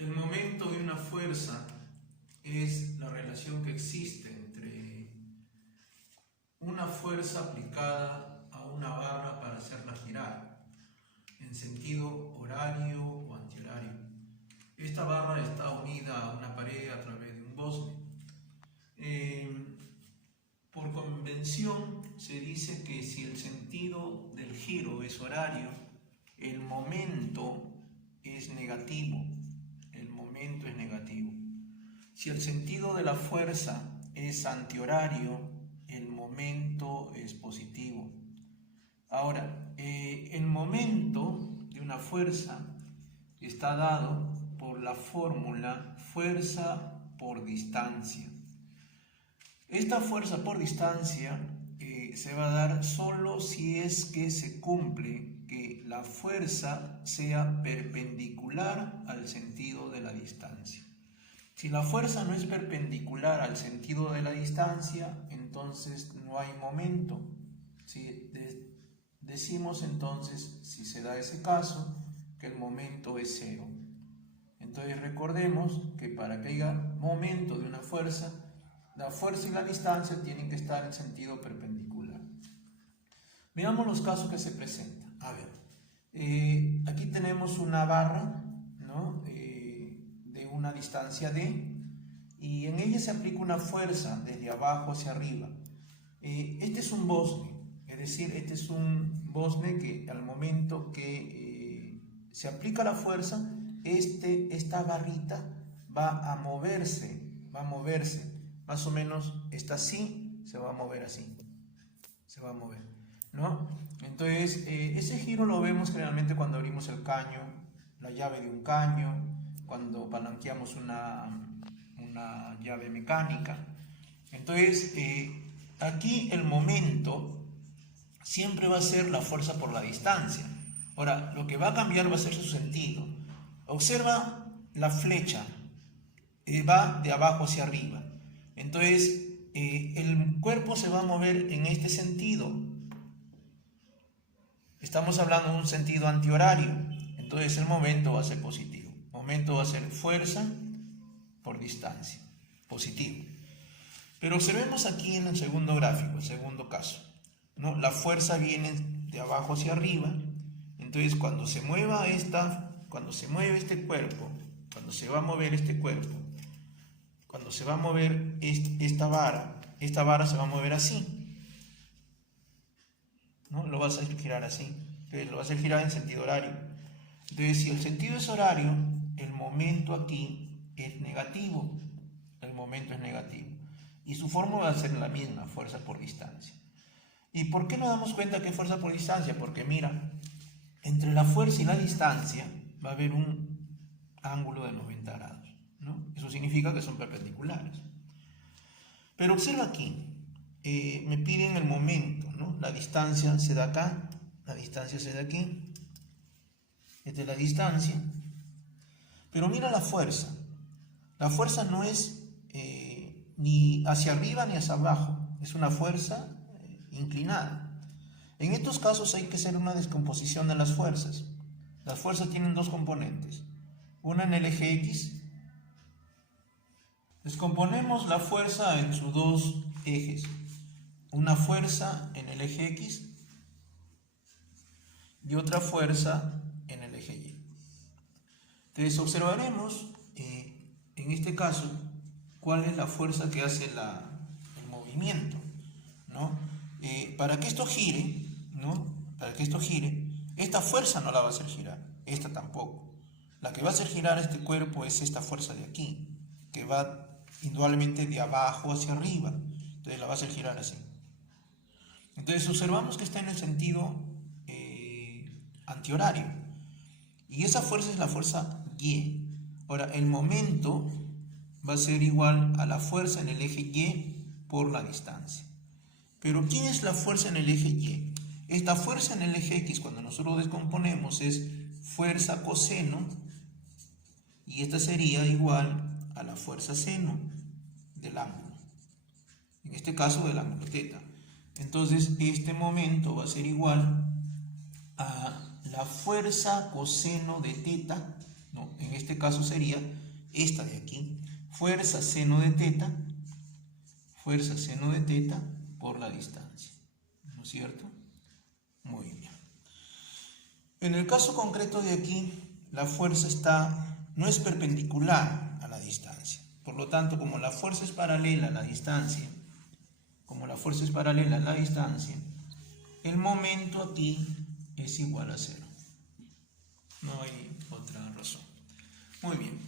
El momento de una fuerza es la relación que existe entre una fuerza aplicada a una barra para hacerla girar en sentido horario o antihorario. Esta barra está unida a una pared a través de un bosque. Por convención se dice que si el sentido del giro es horario, el momento es negativo. Si el sentido de la fuerza es antihorario, el momento es positivo. Ahora, el momento de una fuerza está dado por la fórmula fuerza por distancia. Esta fuerza por distancia se va a dar solo si es que se cumple que la fuerza sea perpendicular al sentido de la distancia. Si la fuerza no es perpendicular al sentido de la distancia, entonces no hay momento. Si decimos entonces, si se da ese caso, que el momento es cero. Entonces recordemos que para que haya momento de una fuerza, la fuerza y la distancia tienen que estar en sentido perpendicular. Veamos los casos que se presentan. A ver, aquí tenemos una barra, ¿no? De una distancia d, y en ella se aplica una fuerza desde abajo hacia arriba. Este es un bosne, es decir, este es un bosne que al momento que se aplica la fuerza, esta barrita va a moverse, más o menos está así, se va a mover así, ¿no? Entonces, ese giro lo vemos generalmente cuando abrimos el caño, la llave de un caño, cuando palanqueamos una llave mecánica. Entonces, aquí el momento siempre va a ser la fuerza por la distancia. Ahora, lo que va a cambiar va a ser su sentido. Observa la flecha, va de abajo hacia arriba. Entonces, el cuerpo se va a mover en este sentido. Estamos hablando de un sentido antihorario. Entonces, el momento va a ser positivo. El momento va a ser fuerza por distancia, positivo. Pero observemos aquí en el segundo gráfico, el segundo caso, ¿no? La fuerza viene de abajo hacia arriba. Entonces, cuando se mueve este cuerpo, cuando se va a mover este cuerpo, cuando se va a mover esta vara se va a mover así, ¿no? Lo vas a hacer girar así. Entonces, lo vas a hacer girar en sentido horario. Entonces, si el sentido es horario, el momento aquí es negativo. El momento es negativo. Y su fórmula va a ser la misma, fuerza por distancia. ¿Y por qué nos damos cuenta que es fuerza por distancia? Porque mira, entre la fuerza y la distancia va a haber un ángulo de 90 grados, ¿no? Eso significa que son perpendiculares. Pero observa aquí, me piden el momento, ¿no? La distancia se da acá, la distancia se da aquí. Esta es la distancia. Pero mira la fuerza. La fuerza no es ni hacia arriba ni hacia abajo. Es una fuerza inclinada. En estos casos hay que hacer una descomposición de las fuerzas. Las fuerzas tienen dos componentes. Una en el eje X. Descomponemos la fuerza en sus dos ejes. Una fuerza en el eje X y otra fuerza en el eje Y. Entonces observaremos en este caso cuál es la fuerza que hace el movimiento, ¿no? Para que esto gire, ¿no? Esta fuerza no la va a hacer girar, esta tampoco. La que va a hacer girar este cuerpo es esta fuerza de aquí, que va indudablemente de abajo hacia arriba. Entonces la va a hacer girar así. Entonces observamos que está en el sentido antihorario. Y esa fuerza es la fuerza Y. Ahora, el momento va a ser igual a la fuerza en el eje Y por la distancia. Pero ¿quién es la fuerza en el eje Y? Esta fuerza en el eje X, cuando nosotros descomponemos, es fuerza coseno, y esta sería igual a la fuerza seno del ángulo. En este caso, del ángulo θ. Entonces, este momento va a ser igual a la fuerza coseno de θ ¿no? En este caso sería esta de aquí, fuerza seno de teta por la distancia, ¿no es cierto? Muy bien. En el caso concreto de aquí, la fuerza no es perpendicular a la distancia. Por lo tanto, como la fuerza es paralela a la distancia, el momento aquí es igual a 0. No hay otra razón. Muy bien.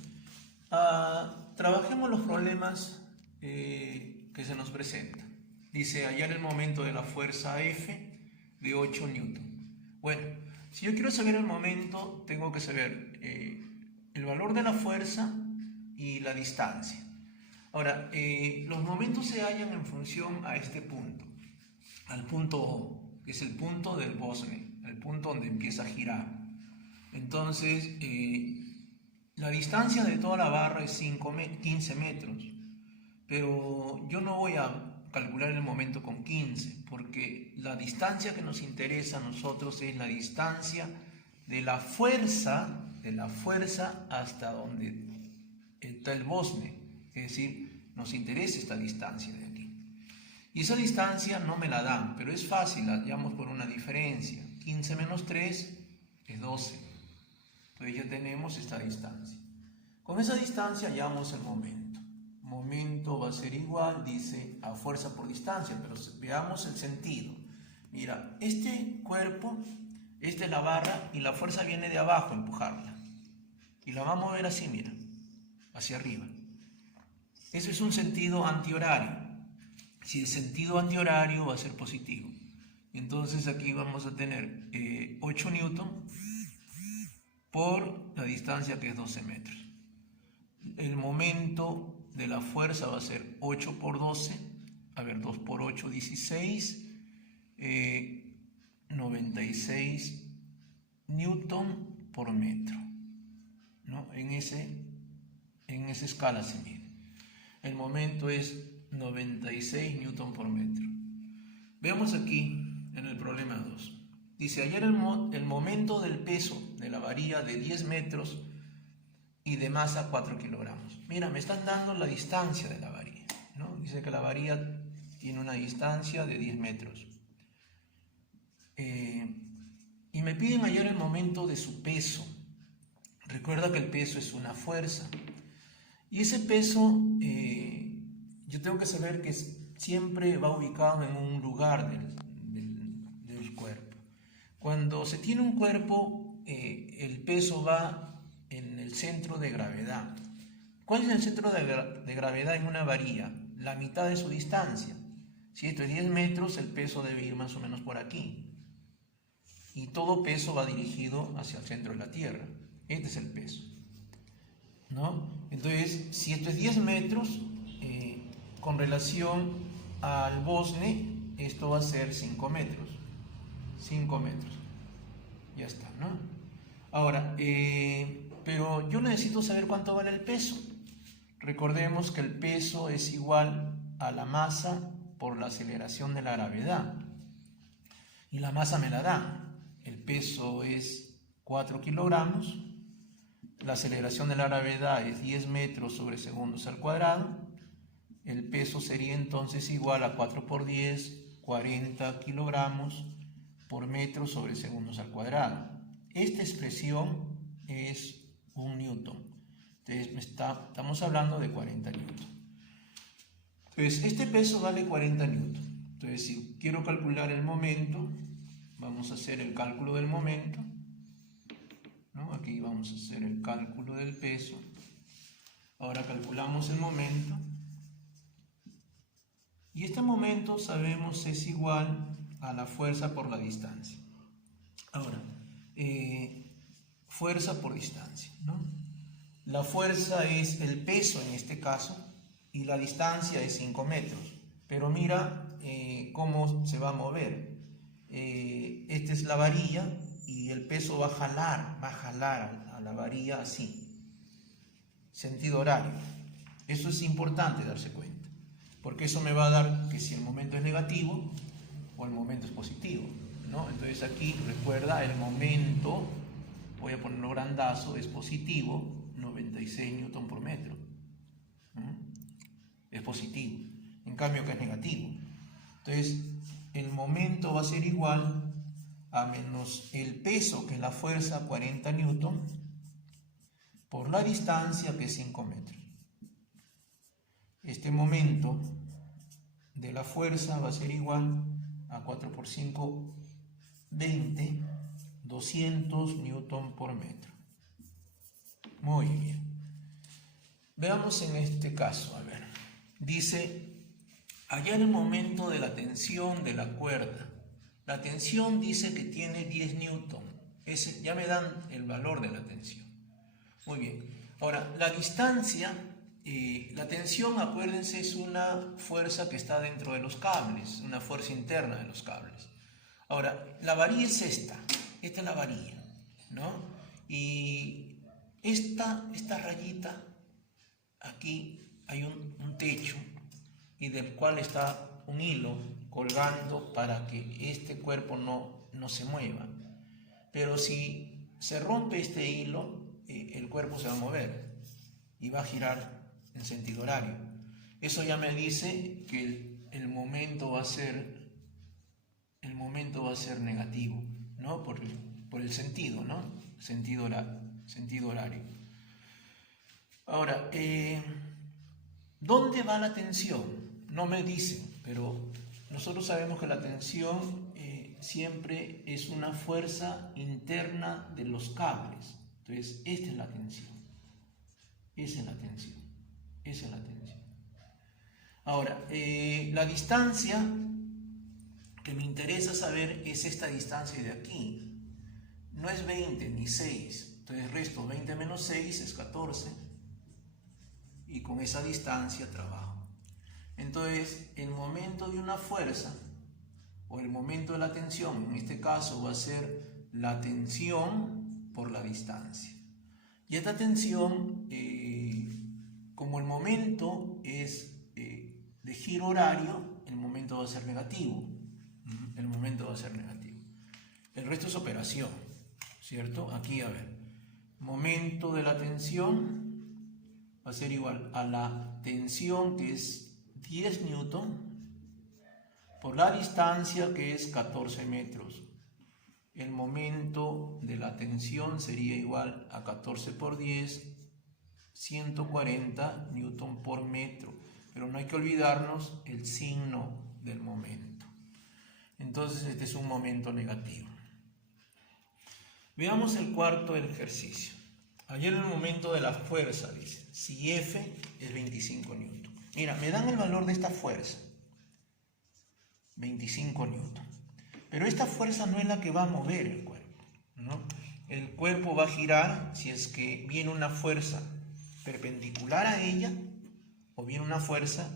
Trabajemos los problemas que se nos presentan. Dice, hallar el momento de la fuerza F de 8 newton. Bueno, si yo quiero saber el momento, tengo que saber el valor de la fuerza y la distancia. Ahora, los momentos se hallan en función a este punto, al punto O, que es el punto del bosne, el punto donde empieza a girar. Entonces, la distancia de toda la barra es 15 metros, pero yo no voy a calcular el momento con 15, porque la distancia que nos interesa a nosotros es la distancia de la fuerza hasta donde está el bosne, es decir, nos interesa esta distancia de aquí. Y esa distancia no me la dan, pero es fácil, la hallamos por una diferencia. 15 menos 3 es 12. Entonces ya tenemos esta distancia. Con esa distancia hallamos el momento. Momento va a ser igual, dice, a fuerza por distancia, pero veamos el sentido. Mira, este cuerpo, esta es la barra y la fuerza viene de abajo a empujarla. Y la vamos a mover así, mira, hacia arriba. Eso es un sentido antihorario. Si el sentido antihorario va a ser positivo. Entonces aquí vamos a tener 8 newton por la distancia que es 12 metros. El momento de la fuerza va a ser 8 por 12, a ver, 2 por 8, 16, 96 newton por metro, ¿no? En esa escala se mide. El momento es 96 newton por metro. Veamos aquí en el problema 2. Dice, hallar el momento del peso de la varilla de 10 metros y de masa 4 kilogramos. Mira, me están dando la distancia de la varilla, ¿no? Dice que la varilla tiene una distancia de 10 metros. Y me piden hallar el momento de su peso. Recuerda que el peso es una fuerza. Y ese peso, yo tengo que saber que siempre va ubicado en un lugar del cuerpo. Cuando se tiene un cuerpo, el peso va en el centro de gravedad. ¿Cuál es el centro de gravedad en una varilla? La mitad de su distancia. Si esto es 10 metros, el peso debe ir más o menos por aquí. Y todo peso va dirigido hacia el centro de la Tierra. Este es el peso, ¿no? Entonces, si esto es 10 metros, con relación al bosne, esto va a ser 5 metros. 5 metros. Ya está, ¿no? Ahora, pero yo necesito saber cuánto vale el peso. Recordemos que el peso es igual a la masa por la aceleración de la gravedad. Y la masa me la da. El peso es 4 kilogramos. La aceleración de la gravedad es 10 metros sobre segundos al cuadrado. El peso sería entonces igual a 4 por 10, 40 kilogramos por metro sobre segundos al cuadrado. Esta expresión es 1 newton. Entonces estamos hablando de 40 newton. Entonces este peso vale 40 newton. Entonces si quiero calcular el momento, vamos a hacer el cálculo del momento, ¿no? Aquí vamos a hacer el cálculo del peso. Ahora calculamos el momento. Y este momento sabemos es igual a la fuerza por la distancia. Ahora, fuerza por distancia, ¿no? La fuerza es el peso en este caso y la distancia es 5 metros. Pero mira cómo se va a mover. Esta es la varilla y el peso va a jalar a la varilla así. Sentido horario. Eso es importante darse cuenta, porque eso me va a dar que si el momento es negativo o el momento es positivo, ¿no? Entonces aquí recuerda el momento voy a ponerlo grandazo, es positivo 96 newton por metro. Es positivo. En cambio que es negativo. Entonces, el momento va a ser igual a menos el peso, que es la fuerza, 40 newton, por la distancia, que es 5 metros. Este momento de la fuerza va a ser igual a 4 por 5, 20, 200 newton por metro. Muy bien. Veamos en este caso, a ver. Dice, hallar el momento de la tensión de la cuerda. La tensión dice que tiene 10 newton. Ya me dan el valor de la tensión. Muy bien. Ahora, la distancia, la tensión, acuérdense, es una fuerza que está dentro de los cables, una fuerza interna de los cables. Ahora, la varilla es esta es la varilla, ¿no? Y esta rayita, aquí hay un techo, y del cual está un hilo colgando para que este cuerpo no se mueva. Pero si se rompe este hilo, el cuerpo se va a mover y va a girar en sentido horario. Eso ya me dice que el momento va a ser negativo, ¿no? Por el sentido, ¿no? Sentido horario. Ahora, ¿dónde va la tensión? No me dicen, pero nosotros sabemos que la tensión siempre es una fuerza interna de los cables. Entonces, esta es la tensión. Esa es la tensión. Esa es la tensión. Ahora, la distancia que me interesa saber es esta distancia de aquí. No es 20 ni 6. Entonces, resto 20 menos 6 es 14. Y con esa distancia trabajo. Entonces, el momento de una fuerza, o el momento de la tensión, en este caso va a ser la tensión por la distancia. Y esta tensión, como el momento es de giro horario, el momento va a ser negativo. El momento va a ser negativo. El resto es operación, ¿cierto? Aquí, a ver, momento de la tensión va a ser igual a la tensión, que es 10 newton, por la distancia, que es 14 metros. El momento de la tensión sería igual a 14 por 10, 140 newton por metro. Pero no hay que olvidarnos el signo del momento. Entonces, este es un momento negativo. Veamos el cuarto ejercicio. Hallar el momento de la fuerza, dice. Si F es 25 newton. Mira, me dan el valor de esta fuerza. 25 newton. Pero esta fuerza no es la que va a mover el cuerpo, ¿no? El cuerpo va a girar si es que viene una fuerza perpendicular a ella, o viene una fuerza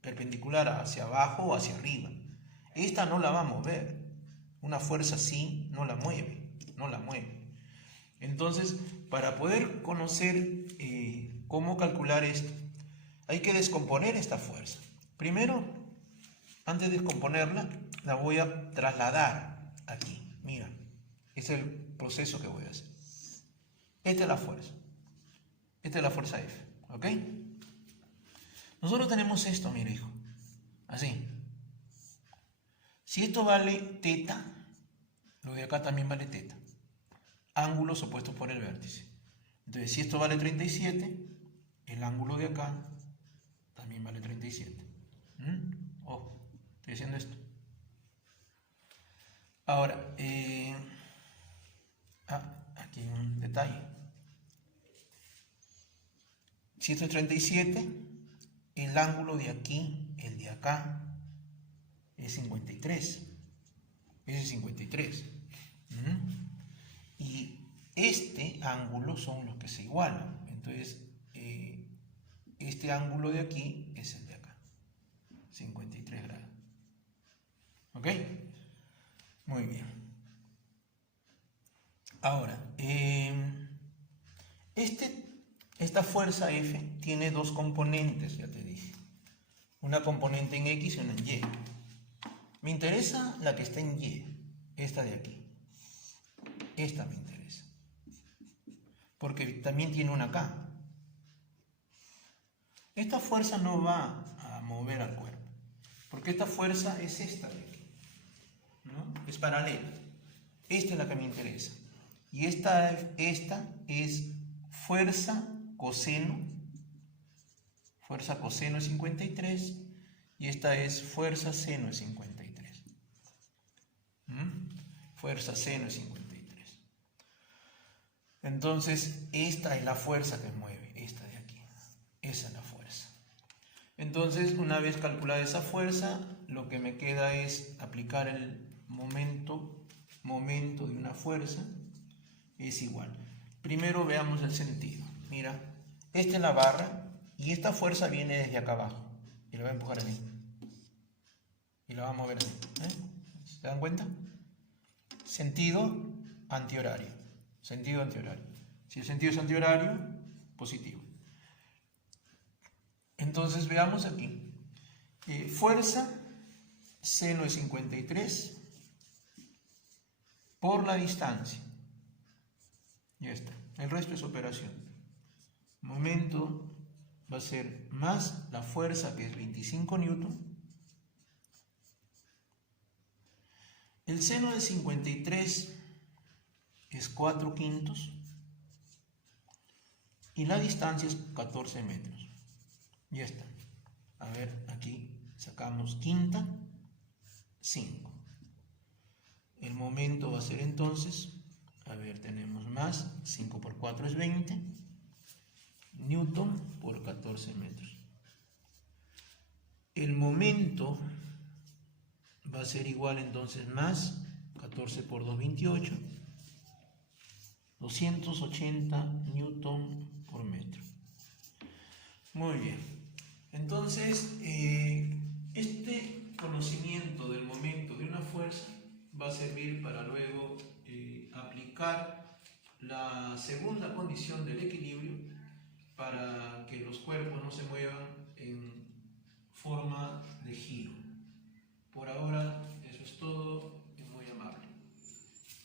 perpendicular hacia abajo o hacia arriba. Esta no la va a mover. Una fuerza así no la mueve. Entonces, para poder conocer cómo calcular esto, hay que descomponer esta fuerza. Primero, antes de descomponerla, la voy a trasladar aquí. Mira, ese es el proceso que voy a hacer. Esta es la fuerza. Esta es la fuerza F, ¿ok? Nosotros tenemos esto, mira, hijo. Así. Si esto vale teta, lo de acá también vale teta. Ángulos opuestos por el vértice. Entonces, si esto vale 37, el ángulo de acá también vale 37. Ojo, estoy haciendo esto. Ahora, aquí hay un detalle. Si esto es 37, el ángulo de aquí, el de acá, es 53. Ese es 53. Y este ángulo son los que se igualan. Entonces, este ángulo de aquí es el de acá. 53 grados. ¿Ok? Muy bien. Ahora, esta fuerza F tiene dos componentes, ya te dije. Una componente en X y una en Y. Me interesa la que está en Y, esta de aquí. Esta me interesa. porque también tiene una acá. Esta fuerza no va a mover al cuerpo, porque esta fuerza es esta de aquí, ¿no? Es paralela. Esta es la que me interesa. Y esta es fuerza coseno es 53 y esta es fuerza seno es 53. Fuerza seno es 53. Entonces, esta es la fuerza que mueve, esta de aquí. Esa es la fuerza. Entonces, una vez calculada esa fuerza, lo que me queda es aplicar el momento de una fuerza, es igual. Primero veamos el sentido. Mira, esta es la barra y esta fuerza viene desde acá abajo y la va a empujar a mí y la va a mover a mí. ¿Se dan cuenta? Sentido antihorario. Sentido antihorario. Si el sentido es antihorario, positivo. Entonces veamos aquí. Fuerza, seno es 53 por la distancia. Ya está. El resto es operación. Momento va a ser más la fuerza, que es 25 newton. El seno de 53 es 4/5 y la distancia es 14 metros. Ya está. A ver, aquí sacamos quinta, 5. El momento va a ser entonces, a ver, tenemos más, 5 por 4 es 20, newton por 14 metros. El momento va a ser igual entonces más 14 por 2, 28, 280 newton por metro. Muy bien. Entonces, este conocimiento del momento de una fuerza va a servir para luego aplicar la segunda condición del equilibrio para que los cuerpos no se muevan en